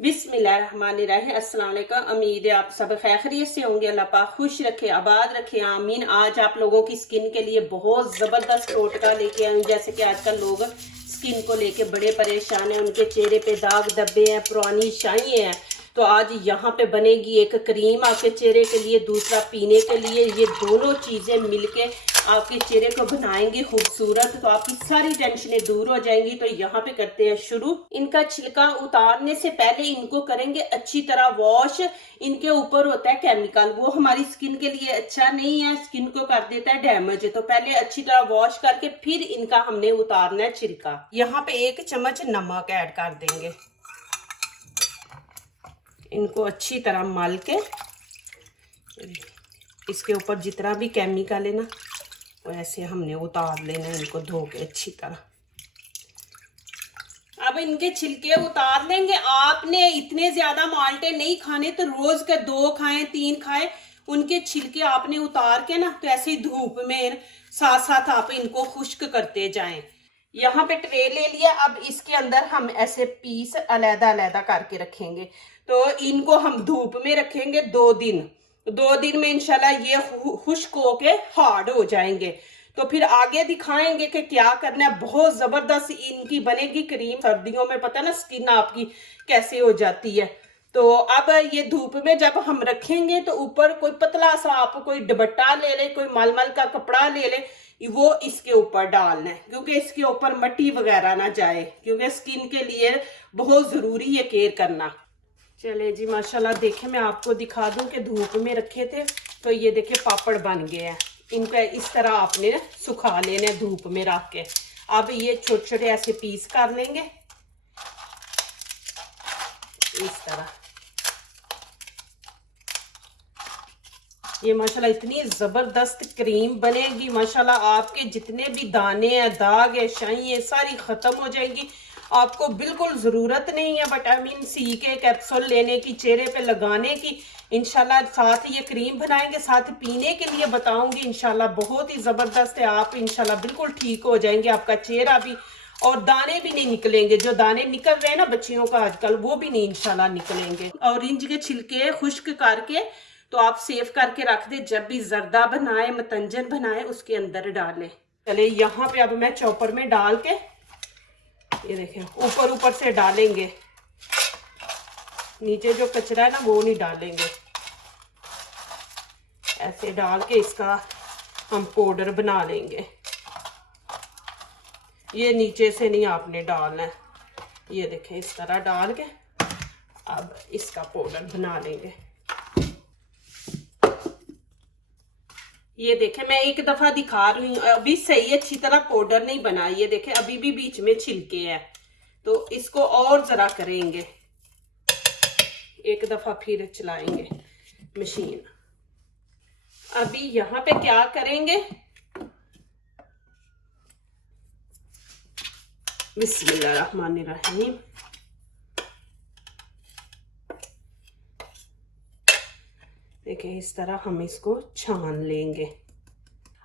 बिस्मिल्लाहिर्रहमानिर्रहीम। अस्सलाम वालेकुम। उम्मीद है आप सब खैरियत से होंगे। अल्लाह पाक खुश रखे, आबाद रखे, आमीन। आज आप लोगों की स्किन के लिए बहुत ज़बरदस्त टोटका लेके आए हूं। जैसे कि आजकल लोग स्किन को लेके बड़े परेशान हैं, उनके चेहरे पे दाग धब्बे हैं, पुरानी शाइयाँ हैं। तो आज यहाँ पे बनेगी एक क्रीम आपके चेहरे के लिए, दूसरा पीने के लिए। ये दोनों चीज़ें मिलके आपके चेहरे को बनाएंगी खूबसूरत, तो आपकी सारी टेंशनें दूर हो जाएंगी। तो यहाँ पे करते हैं शुरू। इनका छिलका उतारने से पहले इनको करेंगे अच्छी तरह वॉश। इनके ऊपर होता है केमिकल, वो हमारी स्किन के लिए अच्छा नहीं है, स्किन को कर देता है डैमेज। तो पहले अच्छी तरह वॉश करके फिर इनका हमने उतारना है छिलका। यहाँ पे 1 चम्मच नमक ऐड कर देंगे। इनको अच्छी तरह मल के इसके ऊपर जितना भी केमिकल है ना, वैसे हमने उतार लेना है इनको धो के अच्छी तरह। अब इनके छिलके उतार लेंगे। आपने इतने ज्यादा माल्टे नहीं खाने, तो रोज के 2 खाएं 3 खाएं। उनके छिलके आपने उतार के ना, तो ऐसे ही धूप में साथ साथ आप इनको खुश्क करते जाएं। यहाँ पे ट्रे ले लिया। अब इसके अंदर हम ऐसे पीस अलग अलग करके रखेंगे। तो इनको हम धूप में रखेंगे 2 दिन। 2 दिन में इंशाल्लाह ये खुश्क होके हार्ड हो जाएंगे। तो फिर आगे दिखाएंगे कि क्या करना है। बहुत जबरदस्त इनकी बनेगी क्रीम। सर्दियों में पता ना स्किन आपकी कैसे हो जाती है। तो अब ये धूप में जब हम रखेंगे, तो ऊपर कोई पतला सा आप कोई दुपट्टा ले ले, कोई मलमल का कपड़ा ले ले, वो इसके ऊपर डालना है, क्योंकि इसके ऊपर मिट्टी वगैरह ना जाए, क्योंकि स्किन के लिए बहुत जरूरी है केयर करना। चले जी, माशाल्लाह। देखे, मैं आपको दिखा दूं कि धूप में रखे थे, तो ये देखे पापड़ बन गए हैं। इनका इस तरह आपने सुखा लेने धूप में रख के। अब ये छोटे छोटे ऐसे पीस कर लेंगे इस तरह। ये माशाल्लाह इतनी जबरदस्त क्रीम बनेगी। माशाल्लाह आपके जितने भी दाने हैं, दाग है, शाई है, सारी खत्म हो जाएगी। आपको बिल्कुल जरूरत नहीं है विटामिन सी के कैप्सूल लेने की, चेहरे पे लगाने की। इंशाल्लाह साथ ये क्रीम बनाएंगे, साथ पीने के लिए बताऊंगी। इंशाल्लाह बहुत ही जबरदस्त है। आप इंशाल्लाह बिल्कुल ठीक हो जाएंगे। आपका चेहरा भी, और दाने भी नहीं निकलेंगे। जो दाने निकल रहे हैं ना बच्चियों का आजकल, वो भी नहीं इंशाल्लाह निकलेंगे। ऑरेंज के छिलके खुश्क करके तो आप सेव करके रख दे। जब भी जर्दा बनाए, मतंजन बनाए, उसके अंदर डालें। चले, यहाँ पे अब मैं चॉपर में डाल के, ये देखें, ऊपर ऊपर से डालेंगे। नीचे जो कचरा है ना, वो नहीं डालेंगे। ऐसे डाल के इसका हम पाउडर बना लेंगे। ये नीचे से नहीं आपने डालना है। ये देखें, इस तरह डाल के अब इसका पाउडर बना लेंगे। ये देखें, मैं एक दफा दिखा रही हूँ, अभी सही अच्छी तरह पाउडर नहीं बना। ये देखें, अभी भी बीच में छिलके हैं। तो इसको और जरा करेंगे, एक दफा फिर चलाएंगे मशीन। अभी यहाँ पे क्या करेंगे, बिस्मिल्लाहिर्रहमानिर्रहीम। देखें, इस तरह हम इसको छान लेंगे।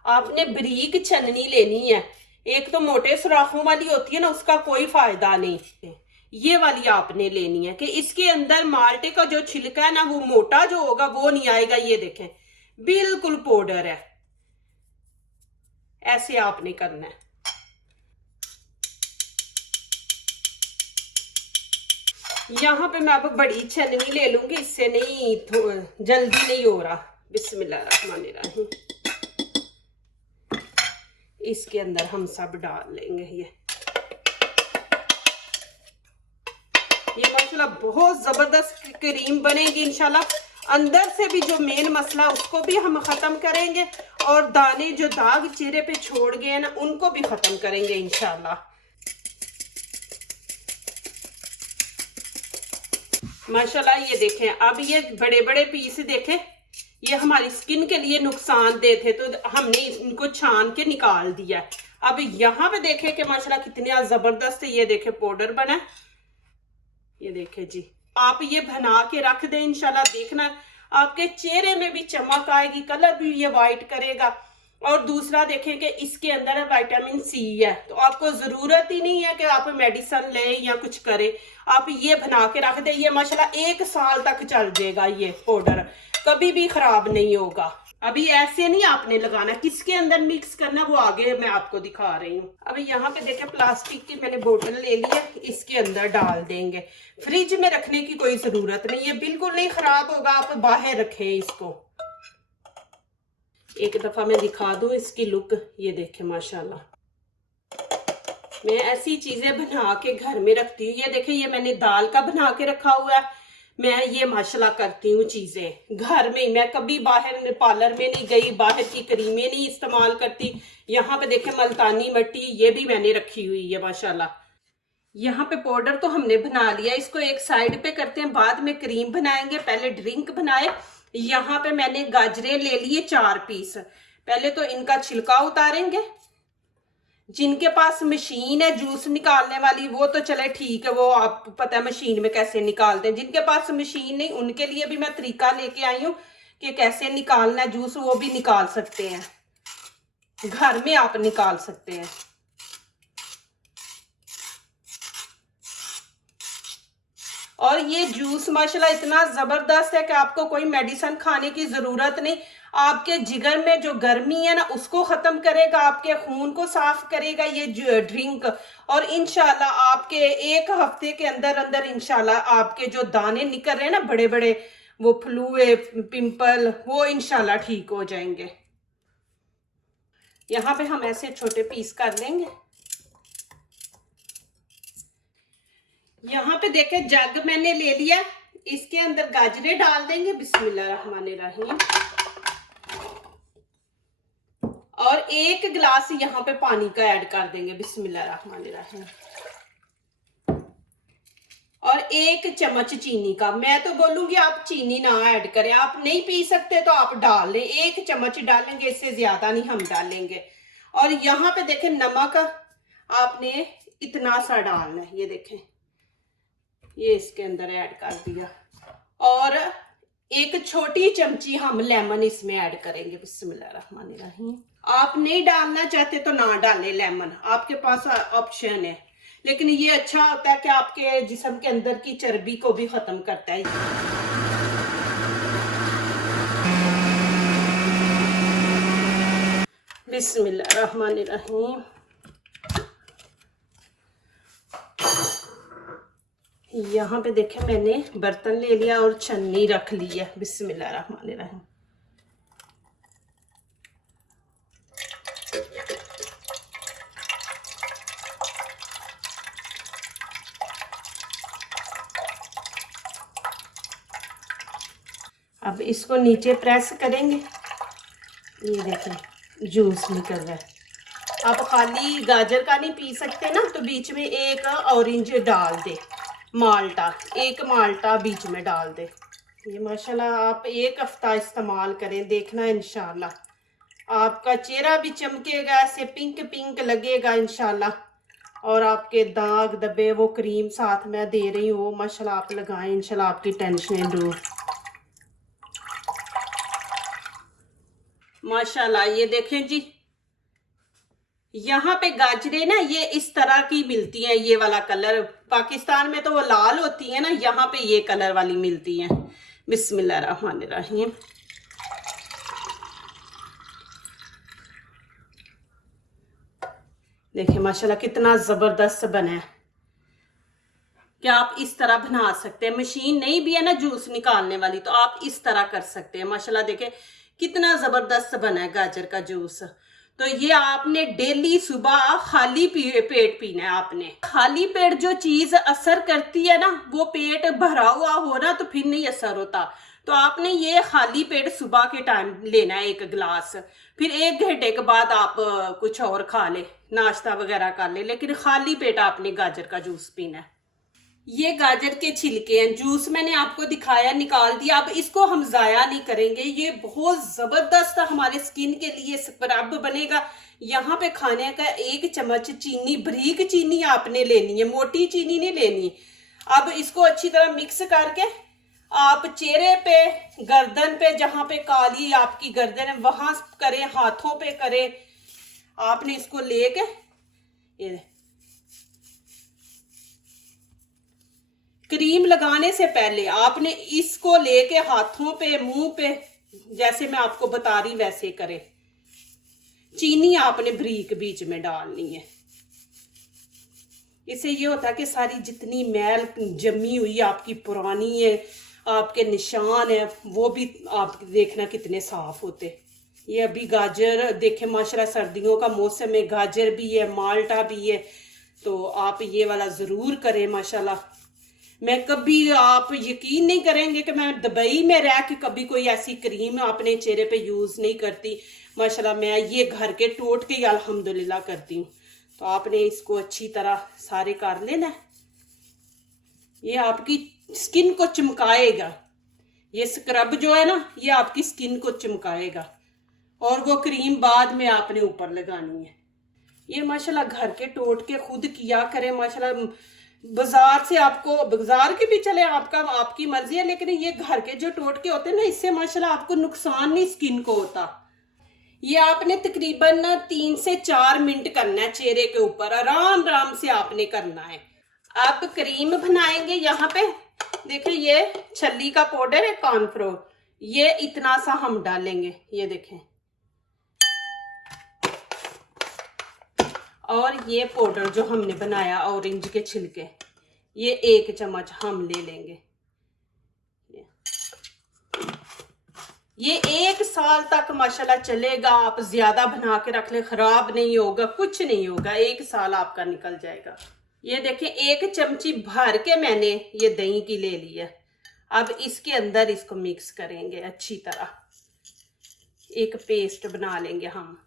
आपने बारीक छननी लेनी है। एक तो मोटे सुराखों वाली होती है ना, उसका कोई फायदा नहीं। ये वाली आपने लेनी है कि इसके अंदर माल्टे का जो छिलका है ना, वो मोटा जो होगा वो नहीं आएगा। ये देखें, बिल्कुल पाउडर है। ऐसे आपने करना है। यहाँ पे मैं अब बड़ी छलनी ले लूंगी, इससे नहीं जल्दी नहीं हो रहा। बिस्मिल्लाहिर्रहमानिर्रहीम। इसके अंदर हम सब डाल लेंगे। ये माशाल्लाह बहुत जबरदस्त क्रीम बनेगी इंशाल्लाह। अंदर से भी जो मेन मसला, उसको भी हम खत्म करेंगे, और दाने जो दाग चेहरे पे छोड़ गए हैं ना, उनको भी खत्म करेंगे इंशाल्लाह। माशाल्लाह ये देखें, अब ये बड़े बड़े पीस देखें, ये हमारी स्किन के लिए नुकसानदेह थे, तो हमने इनको छान के निकाल दिया। अब यहाँ पे देखें कि माशाल्लाह कितने जबरदस्त ये देखें पाउडर बना। ये देखें जी, आप ये बना के रख दें। इंशाल्लाह देखना आपके चेहरे में भी चमक आएगी, कलर भी ये वाइट करेगा। और दूसरा देखें कि इसके अंदर विटामिन सी है, तो आपको जरूरत ही नहीं है कि आप मेडिसिन लें या कुछ करें। आप ये बना के रख दें, ये माशाल्लाह 1 साल तक चल जाएगा, ये पाउडर कभी भी खराब नहीं होगा। अभी ऐसे नहीं आपने लगाना, किसके अंदर मिक्स करना वो आगे मैं आपको दिखा रही हूँ। अभी यहाँ पे देखें प्लास्टिक की मैंने बोतल ले ली है, इसके अंदर डाल देंगे। फ्रिज में रखने की कोई जरूरत नहीं है, बिल्कुल नहीं खराब होगा, आप बाहर रखें इसको। एक दफा मैं दिखा दूं इसकी लुक, ये देखें माशाल्लाह। मैं ऐसी चीजें बना के घर में रखती हूँ। ये देखें, ये मैंने दाल का बना के रखा हुआ है। मैं ये माशाल्लाह करती हूँ चीजें घर में। मैं कभी बाहर पार्लर में नहीं गई, बाहर की क्रीमें नहीं इस्तेमाल करती। यहाँ पे देखें मुल्तानी मिट्टी, ये भी मैंने रखी हुई है माशाल्लाह। यहाँ पे पाउडर तो हमने बना लिया, इसको एक साइड पे करते हैं, बाद में क्रीम बनाएंगे। पहले ड्रिंक बनाए। यहाँ पे मैंने गाजरे ले लिए 4 पीस। पहले तो इनका छिलका उतारेंगे। जिनके पास मशीन है जूस निकालने वाली वो तो चले ठीक है, वो आप पता है मशीन में कैसे निकालते हैं। जिनके पास मशीन नहीं, उनके लिए भी मैं तरीका लेके आई हूँ कि कैसे निकालना है जूस, वो भी निकाल सकते हैं, घर में आप निकाल सकते हैं। और ये जूस माशाल्लाह इतना जबरदस्त है कि आपको कोई मेडिसिन खाने की जरूरत नहीं। आपके जिगर में जो गर्मी है ना उसको खत्म करेगा, आपके खून को साफ करेगा ये ड्रिंक। और इंशाल्लाह आपके 1 हफ्ते के अंदर अंदर इंशाल्लाह आपके जो दाने निकल रहे हैं ना बड़े बड़े, वो फ्लूए पिंपल, वो इंशाल्लाह ठीक हो जाएंगे। यहाँ पे हम ऐसे छोटे पीस कर लेंगे। यहाँ पे देखें जग मैंने ले लिया, इसके अंदर गाजरे डाल देंगे, बिस्मिल्लाहिर्रहमानिर्रहीम। और 1 गिलास यहाँ पे पानी का ऐड कर देंगे, बिस्मिल्लाहिर्रहमानिर्रहीम। और 1 चम्मच चीनी का। मैं तो बोलूंगी आप चीनी ना ऐड करें, आप नहीं पी सकते तो आप डाल लें। 1 चम्मच डालेंगे, इससे ज्यादा नहीं हम डालेंगे। और यहाँ पे देखें नमक आपने इतना सा डालना है, ये देखें ये इसके अंदर ऐड कर दिया। और 1 छोटी चमची हम लेमन इसमें ऐड करेंगे, बिस्मिल्लाहिर्रहमानिर्रहीम। आप नहीं डालना चाहते तो ना डालें लेमन, आपके पास ऑप्शन है। लेकिन ये अच्छा होता है कि आपके जिस्म के अंदर की चर्बी को भी खत्म करता है। बिस्मिल्लाहिर्रहमानिर्रहीम। यहाँ पे देखें मैंने बर्तन ले लिया और छन्नी रख ली है, बिस्मिल्लाहिर्रहमानिर्रहीम। अब इसको नीचे प्रेस करेंगे, ये देखें जूस निकल रहा है। आप खाली गाजर का नहीं पी सकते ना, तो बीच में 1 ऑरेंज डाल दे, माल्टा 1 माल्टा बीच में डाल दे। ये माशाल्लाह आप 1 हफ्ता इस्तेमाल करें, देखना इंशाल्लाह आपका चेहरा भी चमकेगा, ऐसे पिंक पिंक लगेगा इंशाल्लाह। और आपके दाग धब्बे वो क्रीम साथ में दे रही हूँ, माशाल्लाह आप लगाएं, इंशाल्लाह आपकी टेंशनें दूर। माशाल्लाह ये देखें जी, यहाँ पे गाजरे ना ये इस तरह की मिलती हैं, ये वाला कलर। पाकिस्तान में तो वो लाल होती है ना, यहाँ पे ये कलर वाली मिलती हैं। बिस्मिल्लाहिर्रहमानिर्रहीम। देखिए माशाल्लाह कितना जबरदस्त बना है। क्या आप इस तरह बना सकते हैं, मशीन नहीं भी है ना जूस निकालने वाली, तो आप इस तरह कर सकते हैं। माशाल्लाह देखें कितना जबरदस्त बना है गाजर का जूस। तो ये आपने डेली सुबह खाली पेट पीना है। आपने खाली पेट जो चीज असर करती है ना, वो पेट भरा हुआ हो ना तो फिर नहीं असर होता। तो आपने ये खाली पेट सुबह के टाइम लेना है 1 गिलास, फिर 1 घंटे के बाद आप कुछ और खा ले, नाश्ता वगैरह कर ले, लेकिन खाली पेट आपने गाजर का जूस पीना है। ये गाजर के छिलके हैं, जूस मैंने आपको दिखाया निकाल दिया। अब इसको हम जाया नहीं करेंगे, ये बहुत जबरदस्त हमारे स्किन के लिए स्क्रब बनेगा। यहाँ पे खाने का 1 चम्मच चीनी, बारीक चीनी आपने लेनी है, मोटी चीनी नहीं लेनी। अब इसको अच्छी तरह मिक्स करके आप चेहरे पे, गर्दन पे, जहां पे काली आपकी गर्दन है वहां करें, हाथों पे करें। आपने इसको लेके ये क्रीम लगाने से पहले आपने इसको लेके हाथों पे, मुंह पे, जैसे मैं आपको बता रही वैसे करें। चीनी आपने बारीक बीच में डालनी है। इससे ये होता है कि सारी जितनी मैल जमी हुई आपकी पुरानी है, आपके निशान है, वो भी आप देखना कितने साफ होते। ये अभी गाजर देखे माशाल्लाह, सर्दियों का मौसम है, गाजर भी है, माल्टा भी है, तो आप ये वाला ज़रूर करें माशाल्लाह। मैं कभी, आप यकीन नहीं करेंगे कि मैं दुबई में रह के कभी कोई ऐसी क्रीम अपने चेहरे पे यूज़ नहीं करती माशाल्लाह। मैं ये घर के टोटके ही अल्हम्दुलिल्लाह करती हूँ। तो आपने इसको अच्छी तरह सारे कर लेना है। ये आपकी स्किन को चमकाएगा। ये स्क्रब जो है ना, ये आपकी स्किन को चमकाएगा। और वो क्रीम बाद में आपने ऊपर लगानी है। ये माशाल्लाह घर के टोटके खुद किया करें माशाल्लाह। बाजार से आपको, बाजार के भी चले आपका, आपकी मर्जी है, लेकिन ये घर के जो टोटके होते हैं ना, इससे माशाल्लाह आपको नुकसान नहीं स्किन को होता। ये आपने तकरीबन 3 से 4 मिनट करना है चेहरे के ऊपर, आराम आराम से आपने करना है। अब क्रीम बनाएंगे। यहाँ पे देखिए, ये छल्ली का पाउडर है, कॉर्नफ्लोर, ये इतना सा हम डालेंगे, ये देखें। और ये पाउडर जो हमने बनाया ऑरेंज के छिलके, ये 1 चम्मच हम ले लेंगे। ये 1 साल तक माशाल्लाह चलेगा। आप ज्यादा बना के रख ले, खराब नहीं होगा, कुछ नहीं होगा, 1 साल आपका निकल जाएगा। ये देखिए 1 चमची भर के मैंने ये दही की ले ली है। अब इसके अंदर इसको मिक्स करेंगे अच्छी तरह, एक पेस्ट बना लेंगे हम।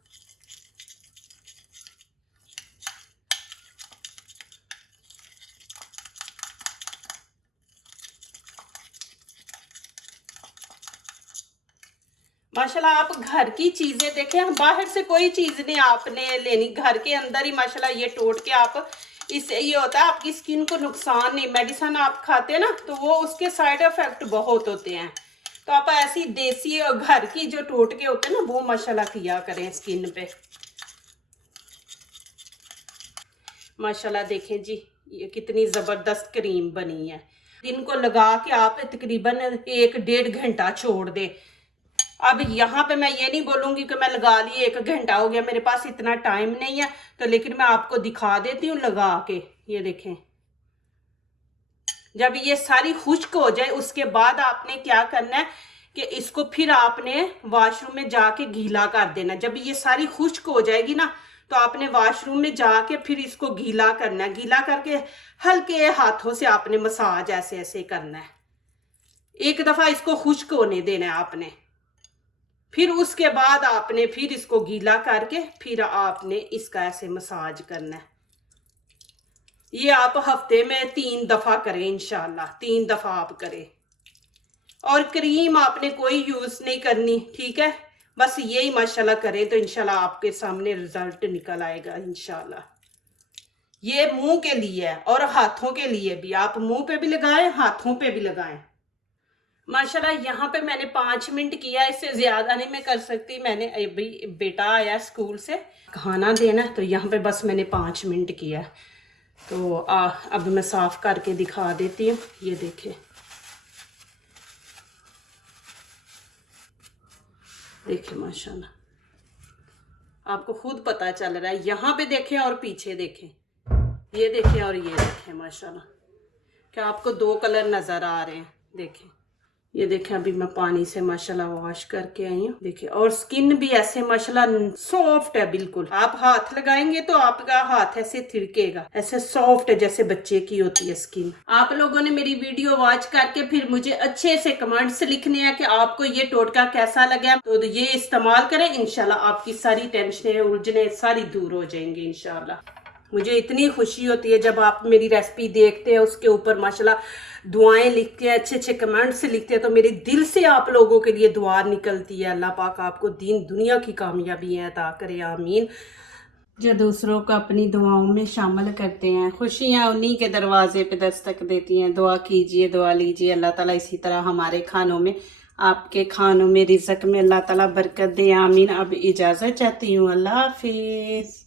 माशाल्लाह आप घर की चीजें देखें, बाहर से कोई चीज नहीं आपने लेनी, घर के अंदर ही माशाल्लाह ये टोट के आप, इससे ये होता है आपकी स्किन को नुकसान नहीं। मेडिसिन आप खाते हैं ना, तो वो उसके साइड इफेक्ट बहुत होते हैं। तो आप ऐसी देसी और घर की जो टोटके होते हैं ना, वो माशाल्लाह किया करें स्किन पे। माशाल्लाह देखें जी, ये कितनी जबरदस्त क्रीम बनी है। इनको लगा के आप तकरीबन 1-1.5 घंटा छोड़ दे। अब यहाँ पे मैं ये नहीं बोलूंगी कि मैं लगा ली 1 घंटा हो गया, मेरे पास इतना टाइम नहीं है, तो लेकिन मैं आपको दिखा देती हूँ लगा के। ये देखें, जब ये सारी खुश्क हो जाए उसके बाद आपने क्या करना है कि इसको फिर आपने वॉशरूम में जाके गीला कर देना। जब ये सारी खुश्क हो जाएगी ना, तो आपने वॉशरूम में जाके फिर इसको गीला करना है। गीला करके हल्के हाथों से आपने मसाज ऐसे ऐसे करना है। 1 दफा इसको खुश्क होने देना है आपने, फिर उसके बाद आपने फिर इसको गीला करके फिर आपने इसका ऐसे मसाज करना है। ये आप हफ्ते में 3 दफा करें इंशाल्लाह, 3 दफा आप करें। और क्रीम आपने कोई यूज नहीं करनी, ठीक है, बस यही माशाल्लाह करें तो इंशाल्लाह आपके सामने रिजल्ट निकल आएगा इंशाल्लाह। ये मुंह के लिए है और हाथों के लिए भी, आप मुंह पे भी लगाएं, हाथों पे भी लगाएं। माशाल्लाह यहाँ पे मैंने 5 मिनट किया, इससे ज्यादा नहीं मैं कर सकती। मैंने अभी बेटा आया स्कूल से, खाना देना, तो यहाँ पे बस मैंने 5 मिनट किया। तो अब मैं साफ करके दिखा देती हूँ। ये देखें, देखें माशाल्लाह आपको खुद पता चल रहा है। यहाँ पे देखें और पीछे देखें, ये देखें और ये देखें माशाल्लाह, क्या आपको 2 कलर नजर आ रहे हैं। देखें, ये देखें, अभी मैं पानी से माशाल्लाह वॉश करके आई हूँ। देखिए, और स्किन भी ऐसे माशाल्लाह सॉफ्ट है बिल्कुल। आप हाथ लगाएंगे तो आपका हाथ ऐसे थिरकेगा, ऐसे सॉफ्ट है जैसे बच्चे की होती है स्किन। आप लोगों ने मेरी वीडियो वॉच करके फिर मुझे अच्छे से कमेंट्स लिखने हैं कि आपको ये टोटका कैसा लगा। तो ये इस्तेमाल करें, इंशाल्लाह आपकी सारी टेंशनें, उलझने सारी दूर हो जाएंगी इंशाल्लाह। मुझे इतनी खुशी होती है जब आप मेरी रेसिपी देखते हैं, उसके ऊपर माशाल्लाह दुआएं लिखते हैं, अच्छे अच्छे कमेंट्स लिखते हैं, तो मेरे दिल से आप लोगों के लिए दुआ निकलती है। अल्लाह पाक आपको दीन दुनिया की कामयाबी अता करे, आमीन। जो दूसरों को अपनी दुआओं में शामिल करते हैं, खुशियाँ उन्हीं के दरवाजे पे दस्तक देती हैं। दुआ कीजिए, दुआ लीजिए, अल्लाह ताला इसी तरह हमारे खानों में, आपके खानों में, रिज़्क में अल्लाह ताला बरकत दे। आमीन। अब इजाज़त चाहती हूँ। अल्लाह हाफिज़।